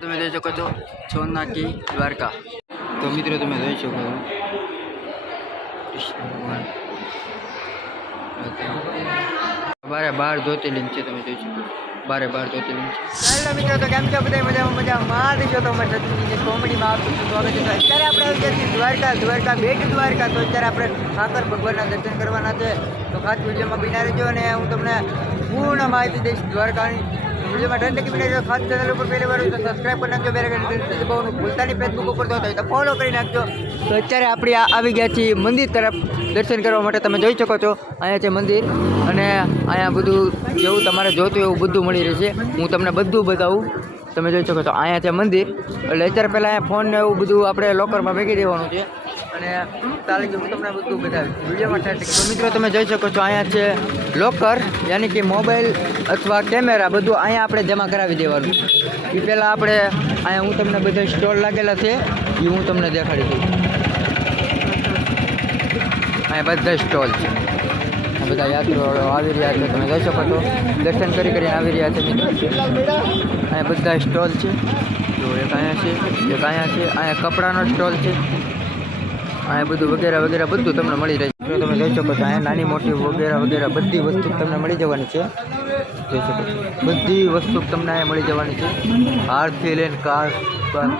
તમે જોઈ શકો છો સોમનાથથી દ્વારકા। તો મિત્રો તમે જોઈ શકો છો કૃષ્ણ ભગવાન 12 જ્યોતિર્લિંગ છે। તમે જોઈ શકો 12 જ્યોતિર્લિંગ છે। ચાલો મિત્રો, તો કેમ છો બધા? મજામાં જ છો? તો અમારી સતની કોમેડીમાં આપનું સ્વાગત છે। અત્યારે આપણે આવી ગયા છીએ દ્વારકા બેટ દ્વારકા। તો અત્યારે આપણે ઠાકર ભગવાનના દર્શન કરવાના છે। તો ખાસ વિડીયોમાં બિના રહેજો અને હું તમને પૂર્ણ માહિતી દઈશ દ્વારકાની। વિડીયોમાં 10 ટકા બિના રહેજો। ખાસ ચેનલ ઉપર પહેલી વાર હોય તો સબસ્ક્રાઈબ કરી નાખજો। બેલ આઇકન દબાવવાનું ભૂલતા નહીં। ફેસબુક ઉપર તો થાય તો ફોલો કરી નાખજો। તો અત્યારે આપણે આવી ગયા છીએ મંદિર તરફ દર્શન કરવા માટે। તમે જોઈ શકો છો અહીંયા છે મંદિર અને અહીંયા બધું જેવું તમારે જોતું એવું બધું મળી રહેશે। હું તમને બધું બતાવું। તમે જોઈ શકો છો અહીંયા છે મંદિર। એટલે અત્યારે પહેલાં અહીંયા ફોન ને એવું બધું આપણે લોકરમાં મૂકી દેવાનું છે અને ચાલે કે હું તમને બધું બતાવીશ વિડીયોમાં 30 ટકા। તો મિત્રો તમે જોઈ શકો છો અહીંયા છે લોકર, યાની કે મોબાઈલ અથવા કેમેરા બધું અહીંયા આપણે જમા કરાવી દેવાનું। એ પહેલાં આપણે અહીંયા હું તમને બધા સ્ટોલ લાગેલા છે એ હું તમને દેખાડી દઉં। અહીંયા બધા સ્ટોલ છે, બધા યાત્રાળુઓ આવી રહ્યા છે। તમે જોઈ શકો છો દર્શન કરીને આવી રહ્યા છે મિત્રો। અહીંયા બધા સ્ટોલ છે, જો એક અહીંયા છે, એક અહીંયા છે। અહીંયા કપડાનો સ્ટોલ છે, અહીંયા બધું વગેરે બધું તમને મળી રહે છે। તમે જોઈ શકો છો અહીંયા નાની મોટી વગેરે બધી વસ્તુ તમને મળી જવાની છે। જોઈ શકો છો બધી વસ્તુ તમને અહીંયા મળી જવાની છે। હારથી લઈને કાર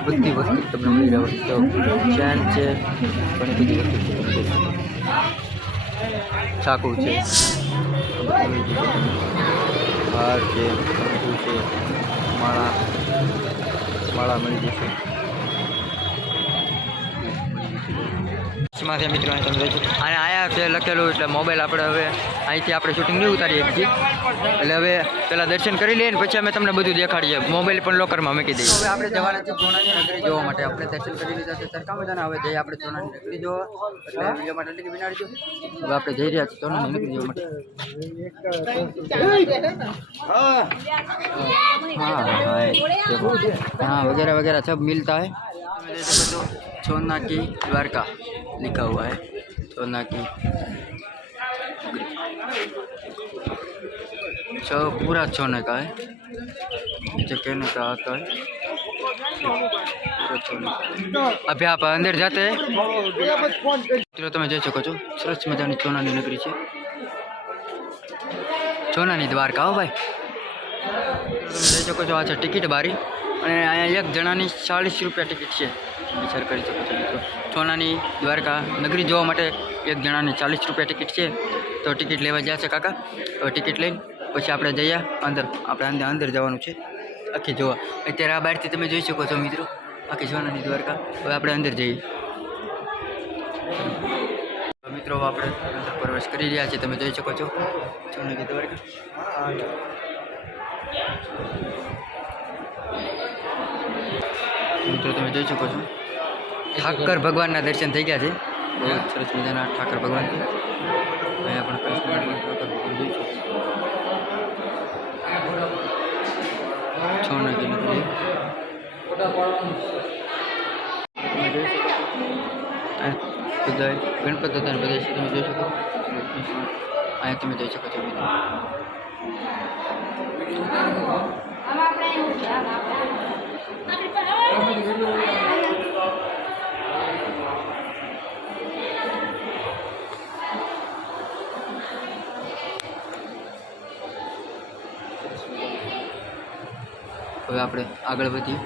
બધી વસ્તુ તમને મળી જવાની છે। ચેન છે, ઘણી બધી વસ્તુ છે। ચાકુ છે, હાર છે, કંકુ છે, માળા મળી જશે। મિત્રો તમે જોઈ શકો અને આયા છે લખેલું, એટલે મોબાઈલ આપણે હવે અહીંથી આપણે શૂટિંગ નહીં ઉતારીએ છીએ। એટલે હવે પહેલાં દર્શન કરી લઈએ ને પછી અમે તમને બધું દેખાડીએ। મોબાઈલ પણ લોકરમાં મૂકી દઈએ। હવે આપણે જવાના છીએ સોનાની નગરી જોવા માટે। આપણે દર્શન કરી લીધા છે સરખા મજાના। હવે જઈએ આપણે સોનાની નગરી જોવા, એટલે વિડીયો માટે ટિકિટ બનાવજો। હવે આપણે જઈ રહ્યા છીએ સોનાની નગરી જોવા માટે। हाँ वगैरह सब मिलता है। सोमनाथी द्वारका लिखा हुआ है, सोमनाथी पूरा सोने का है, जो कहने का आता है अभी आप अंदर जाते हैं। તમે જોઈ શકો છો સરસ મજાની સોનાની નગરી છે, સોનાની દ્વારકા। હો ભાઈ તમે જોઈ શકો છો આ છે ટિકિટ બારી અને અહીંયા એક જણાની 40 રૂપિયા ટિકિટ છે। વિચાર કરી શકો છો મિત્રો, સોનાની દ્વારકા નગરી જોવા માટે એક જણાની 40 રૂપિયા ટિકિટ છે। તો ટિકિટ લેવા ગયા છે કાકા। તો ટિકિટ લઈને પછી આપણે જઈએ અંદર, આપણે અંદર જવાનું છે આખી જોવા। અત્યારે આ બહારથી તમે જોઈ શકો છો મિત્રો આખી સોનાની દ્વારકા। હવે આપણે અંદર જઈએ મિત્રો। આપણે અંદર પ્રવેશ કરી રહ્યા છીએ। તમે જોઈ શકો છો સોનાની દ્વારકા। મિત્રો તમે જોઈ શકો છો ઠાકર ભગવાનના દર્શન થઈ ગયા છે। બહુ સરસ મજાના ઠાકર ભગવાન છે। અહીંયા પણ કૃષ્ણ ભગવાન ઠાકર ભગવાન જોઈ શકો છો સોનાની નગરી। બધા ગણપત દાદાને બધા છે, તમે જોઈ શકો। અહીંયા તમે જોઈ શકો છો મિત્રો। હવે આપણે આગળ વધીએ।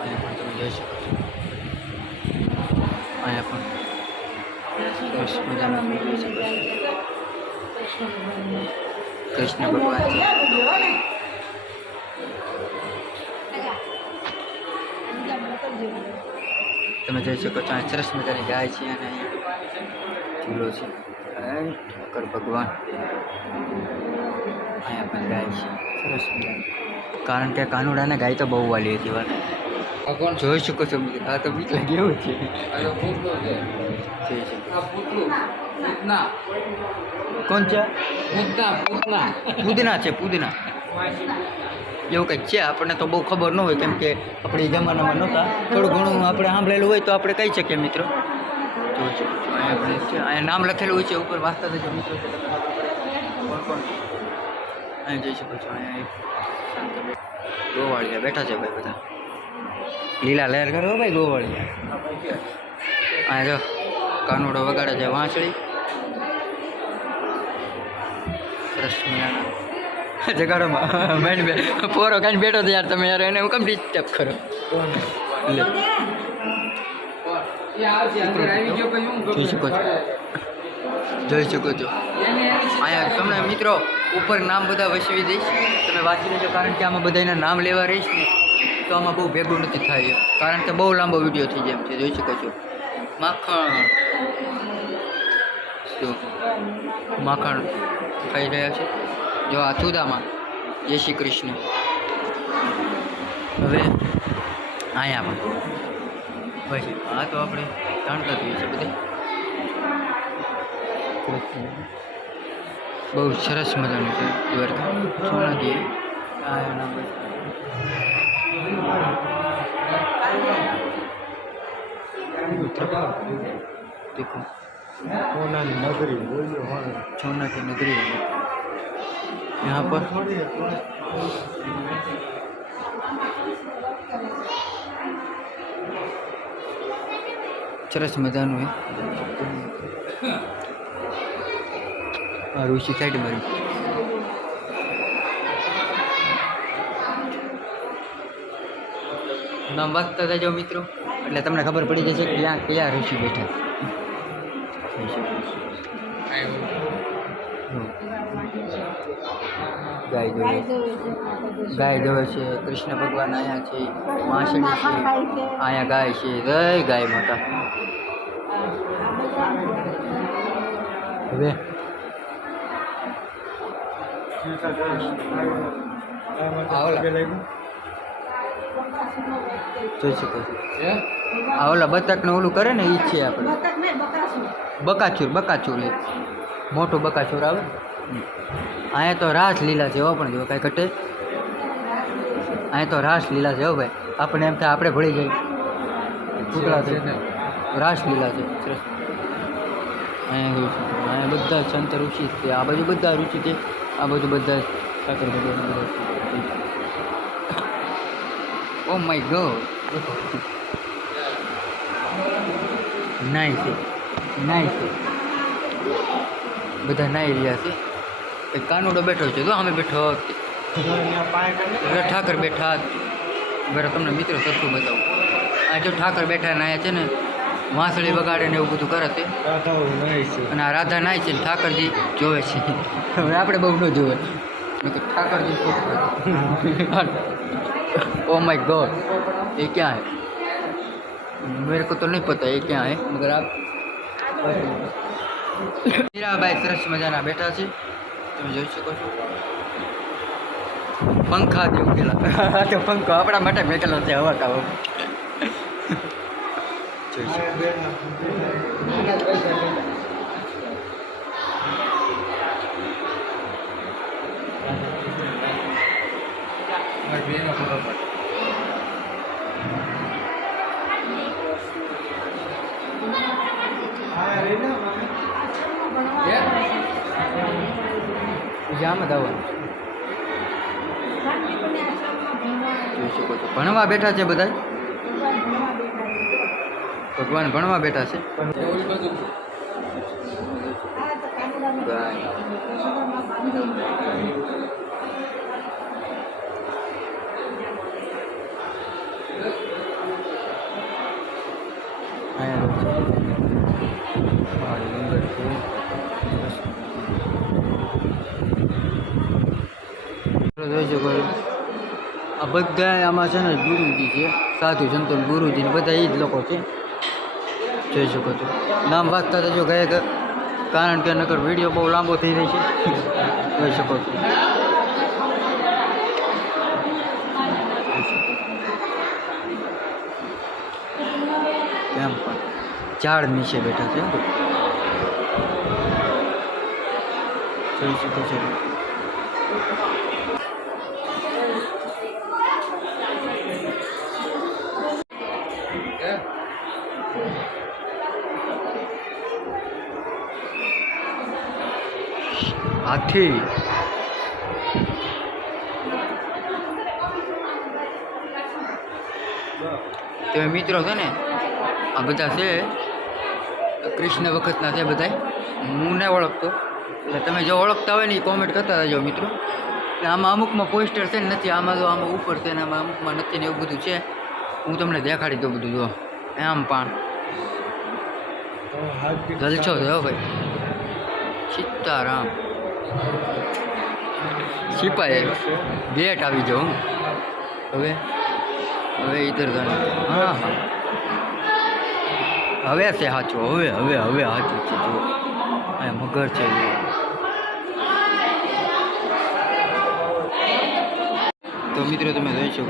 અહીંયા પણ તમે જોઈ શકો છો, અહીંયા પણ સરસ મજાના જોઈ શકો છો કૃષ્ણ ભગવાન છે। તમે જોઈ શકો છો આ સરસ મજાની ગાય છે અને અહીંયા ચૂલો છે। ઠાકર ભગવાન અહીંયા પણ ગાય છે સરસ મજાની, કારણ કે કાનુડાને ગાય તો બહુ વાલી હતી વાત જોઈ શકો છો। આ તો બીક લાગી એવું છે। કોણ છે? પૂદના છે, પૂદના એવું કંઈક છે। આપણને તો બહુ ખબર ન હોય કેમ કે આપણે જમાનામાં નહોતા। થોડું ઘણું આપણે સાંભળેલું હોય તો આપણે કહી શકીએ મિત્રો। જોઈ શકો છો અહીંયા નામ લખેલું હોય છે ઉપર, વાંચતા થજો મિત્રો। કોણ કોણ અહીંયા જોઈ શકો છો। અહીંયા ગોવાળિયા બેઠા છે ભાઈ બધા. લીલા લહેર કરો ભાઈ ગોવાળિયા. આ જો કાનુડો વગાડે છે વાંસળી. સરસ મજાના જગાડોમાં બેન બે પોરો કાંઈ બેઠો છે યાર તમે યાર એને હું કેમ ડિસ્ટર્બ કરો. લે જોઈ શકો છો અહીંયા તમને મિત્રો ઉપર નામ બધા વસવી દઈશ, તમે વાંચી લેજો, કારણ કે આમાં બધાના નામ લેવા રહીશ ને તો આમાં બહુ ભેગું નથી થાય, કારણ કે બહુ લાંબો વિડીયો થઈ જાય એમ છે. જોઈ શકો છો માખણ, શું માખણ ખાઈ રહ્યા છે. જો આ થુદામાં જય શ્રી કૃષ્ણ. હવે અહીંયા પણ પછી આ તો આપણે જાણતા જ હોઈએ છીએ બધે. બહુ સરસ મજાનું છે દ્વારકા સોનાજી. देखो सोना की नगरी, सोना की नगरी है यहाँ पर. સરસ મજાનું ઋષિ સાઈડ મારી નામ વાંચતા જજો મિત્રો, એટલે તમને ખબર પડી જશે કે ત્યાં કયા ઋષિ બેઠા. ગાય જોવે છે, કૃષ્ણ ભગવાન અહીંયા છે, વાંસળી છે, અહીંયા ગાય છે. જય ગાય માતા. હવે જોઈ શકો છો આ ઓલા બતકને ઓલું કરે ને એ છે આપણે બકાચૂર. બકાચૂર એ મોટું બકાચૂર આવે. અહીંયા તો રાસ લીલા છે હો, પણ જો કાંઈ ઘટે. અહીંયા તો રાસ લીલા છે હો ભાઈ, આપણે એમ થાય આપણે ભળી જાય પૂતળા છે. રાસ લીલા છે સરસ. અહીંયા બધા સંત ઋષિ છે, આ બાજુ બધા ઋષિ છે, આ બાજુ બધા ઠાકર ભગવાન બધા. ઓ માય ગોડ, નાઈ છે, નાઈ છે, બધા નાઈ રહ્યા છે. એક કાનુડો બેઠો છે તો અમે બેઠો ઠાકર બેઠા. બરાબર તમને મિત્રો સરખું બતાવું. આ જો ઠાકર બેઠા ને અહીંયા છે ને વાંસળી વગાડે ને એવું બધું કરે છે. અને આ રાધા નાય છે, ઠાકરજી જોવે છે. હવે આપણે બહુ ન જોવે, ઠાકરજી ओ माय गॉड, ये क्या है? मेरे को तो नहीं पता ये क्या है, मगर आप મીરાબાઈ સરસ મજાના બેઠા છે, તમે જોઈ શકો છો. પંખા જેવું પેલા તો પંખો આપણા માટે મેકેલો છે હવા કાવો. જોઈ શકો જામ દાવાનું જોઈ શકો છો. ભણવા બેઠા છે બધા, ભગવાન ભણવા બેઠા છે. જોઈ શકો આ બધા આમાં છે ને ગુરુજી છે, સાધુ સંતો ગુરુજી ને બધા એ જ લોકો છે. જોઈ શકો છો નામ વાંચતા જજો ગયા, કારણ કે નકર વિડીયો બહુ લાંબો થઈ રહી છે. જોઈ શકો છો કેમ પણ ઝાડ નીચે બેઠા છે. જોઈ શકો છો હાથી. તો મિત્રો છે ને આ બધા છે કૃષ્ણ વખતના છે બધા. હું નહીં ઓળખતો, એટલે તમે જો ઓળખતા હોય ને એ કોમેન્ટ કરતા રહેજો મિત્રો. એટલે આમાં અમુકમાં પોસ્ટર છે ને નથી, આમાં તો આમાં ઉપર છે ને આમાં અમુકમાં નથી ને એવું બધું છે. હું તમને દેખાડી દઉં બધું. જો આમ પણ જલછો થયો ભાઈ. સીતારામ સિપાઈ ગેટ આવી જાઉં હવે. હવે ઇધર હા હા હવે છે સાચું. હવે હવે હવે સાચું છે. જો આ મગર છે. તો મિત્રો તમે જોઈ શકો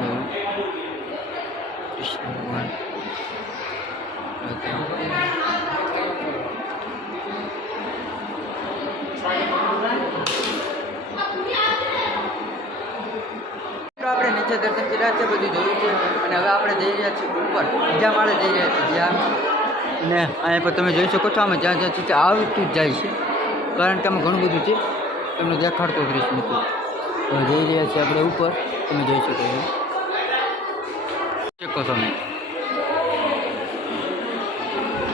કૃષ્ણ ભગવાન. આપણે નીચે દર્શન કર્યા છે, બધું જોયું છે અને હવે આપણે જઈ રહ્યા છીએ ઉપર બીજા માળે જઈ રહ્યા છીએ. જ્યાં ને અહીંયા પર તમે જોઈ શકો છો આમાં જ્યાં જ્યાં છે આવતું જ જાય છે, કારણ કે આમાં ઘણું બધું છે. તમને દેખાડતો દૃશ્ય મિત્રો. હવે જઈ રહ્યા છીએ આપણે ઉપર. તમે જોઈ શકો છો તમે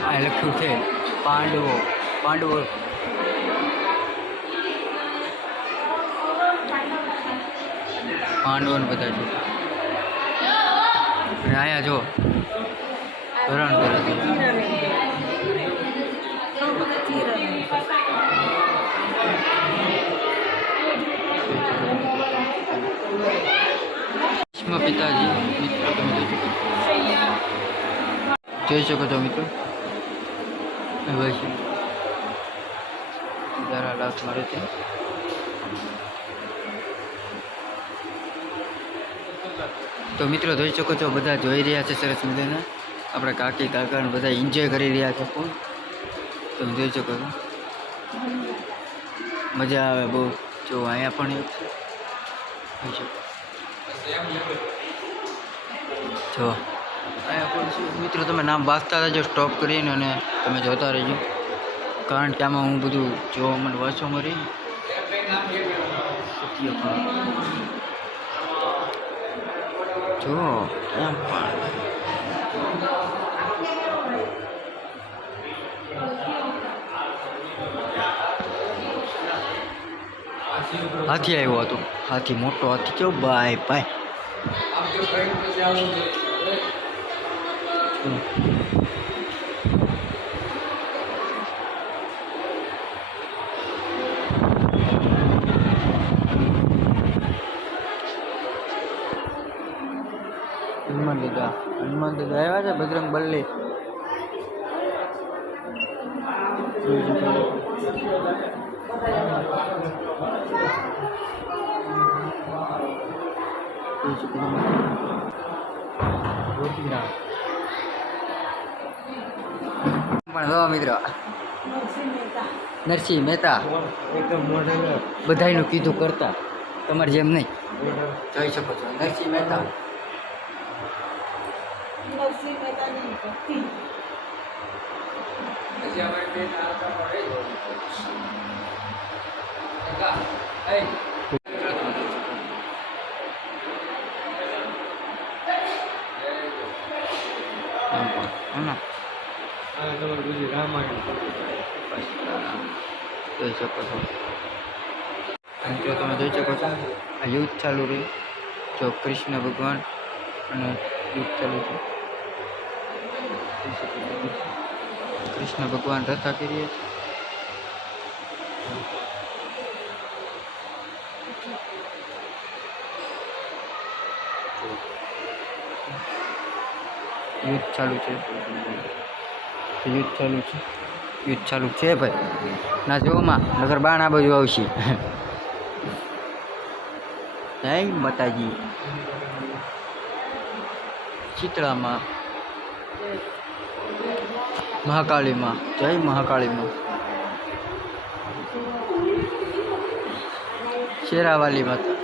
આ લખ્યું છે પાંડવો. પાંડવો પાંડવોને બધા છે. અને અહીંયા જો ધરણ કરે છે. પિતાજી મિત્રો તમે જોઈ શકો છો મિત્રો. જરા લાખ મળે છે. તો મિત્રો જોઈ શકો છો બધા જોઈ રહ્યા છે સરસ મજાના. આપણા કાકી કાકાને બધા એન્જોય કરી રહ્યા છે. પણ તમે જોઈ શકો છો મજા આવે બહુ. જો અહીંયા પણ એક છે જો અહીંયા પણ છે મિત્રો. તમે નામ વાંચતા રહેજો સ્ટોપ કરીને અને તમે જોતા રહેજો, કારણ કે આમાં હું બધું જોવા મને વાંચવા મળી. જો એમ પણ હાથી આવ્યો હતો. હાથી મોટો હાથી કેવો બાય ભાઈ. હનુમાન દાદા આવ્યા છે. બજરંગ બલ્લી પણ જો મિત્રો નરસિંહ મહેતા બધાયનું કીધું કરતા, તમારે જેમ નહીં. જોઈ શકો છો નરસિંહ મહેતા. જોઈ શકો છો મિત્રો. તમે જોઈ શકો છો આ યુદ્ધ ચાલુ રહ્યું. જો કૃષ્ણ ભગવાન અને યુદ્ધ ચાલુ છે. કૃષ્ણ ભગવાન રથા કરીએ. યુદ્ધ ચાલુ છે. યુદ્ધ ચાલુ છે. યુદ્ધ ચાલુ છે ભાઈ. ના જોમાં નગર બાણ આ બાજુ આવશે. જય માતાજી. શીતળામાં મહાકાળીમાં. જય મહાકાળીમાં. શેરાવાલી માતા.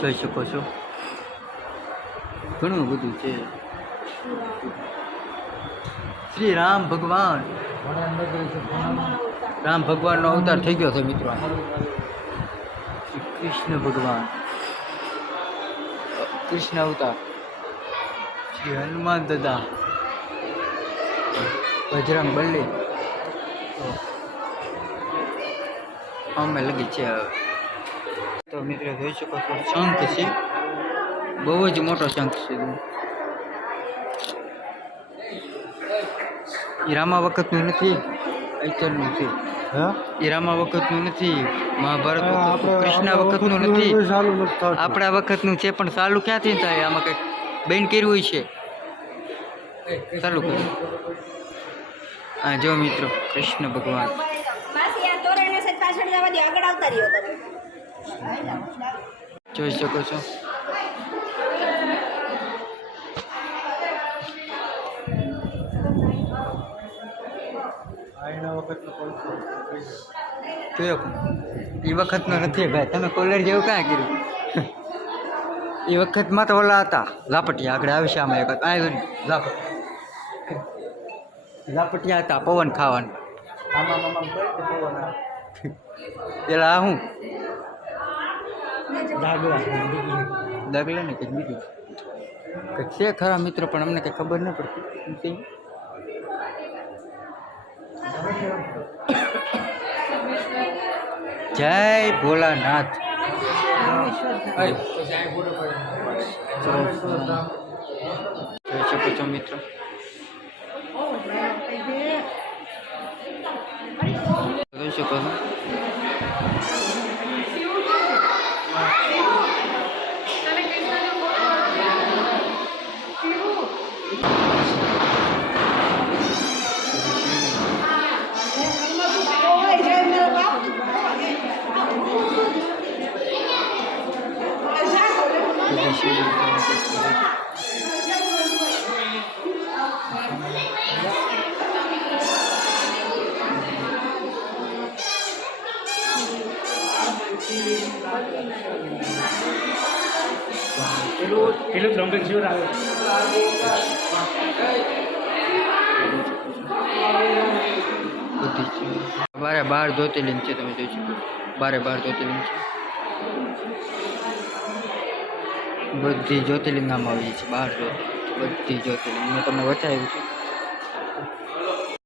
જોઈ શકો છો ઘણું બધું છે. શ્રી રામ ભગવાન રામ ભગવાનનો અવતાર થઈ ગયો છે મિત્રો. શ્રી કૃષ્ણ ભગવાન, કૃષ્ણ અવતાર, શ્રી હનુમાન દાદા, બજરંગ બલી અમે લગી છે. તો મિત્રો જોઈ શકો છો શંખ છે, બહુ જ મોટો શંખ છે. એ રામા વખતનું નથી, અત્યારનું છે. એ રામા વખતનું નથી, મહાભારત કૃષ્ણ વખતનું નથી, આપણા વખતનું છે. પણ ચાલુ ક્યાંથી થાય? આમાં કંઈક બેન કર્યું હોય છે. ચાલુ કર્યું. હા જો મિત્રો કૃષ્ણ ભગવાન જોઈ શકો છો. એ વખતનો નથી ભાઈ, તમે કોલર જેવું ક્યાં કર્યું? એ વખતમાં તો ઓલા હતા ઝાપટિયા, આગળ આવશે આમાં એક ઝાપટિયા હતા પવન ખાવાનું. પેલા આ હું દાગલા ને કંઈક બીજું કંઈક છે ખરા મિત્રો, પણ અમને કંઈ ખબર ન પડતી. જય ભોલાનાથ. જોઈ શકો છો મિત્રો. જોઈ શકો છો. પેલું ત્રંબક જીવન આવે. બારે 12 જ્યોતિર્લિંગ છે, તમે જોઈ શકો. 12 જ્યોતિર્લિંગ છે. બધી જ્યોતિર્લિંગ આમાં આવી છે. 12 બધી જ્યોતિર્લિંગ મેં તમને બતાવ્યું છે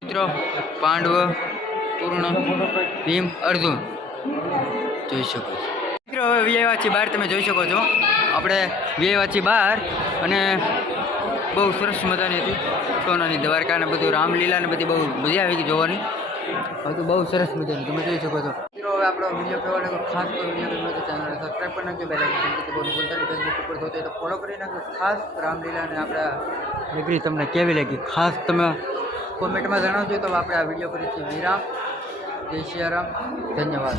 મિત્રો. પાંડવ, પૂર્ણ, ભીમ, અર્જુન જોઈ શકો છો મિત્રો. હવે વ્યવહાર છે બહાર, તમે જોઈ શકો છો. આપણે વ્યવહાર છે બહાર, અને બહુ સરસ મજાની હતી સોનાની દ્વારકા ને બધું, રામલીલા ને બધી બહુ મજા આવી ગઈ જોવાની. હવે તો બહુ સરસ મજાની તમે જોઈ શકો છો મિત્રો. હવે આપણો વિડીયો કેવો લાગ્યો ખાસ તો વિડીયો ગમ્યો તો ચેનલને સબસ્ક્રાઈબ કરી નાખજો. બેલ આઇકન બહુ ભૂલતા નહીં. ફેસબુક ઉપર જોતો હોય તો ફોલો કરી નાખજો. ખાસ રામલીલા અને આપણા ડિગ્રી તમને કેવી લાગી ખાસ તમે કોમેન્ટમાં જણાવજો. તો આપણે આ વિડીયો કરીએ છીએ વિરામ. જય શ્રી રામ, ધન્યવાદ.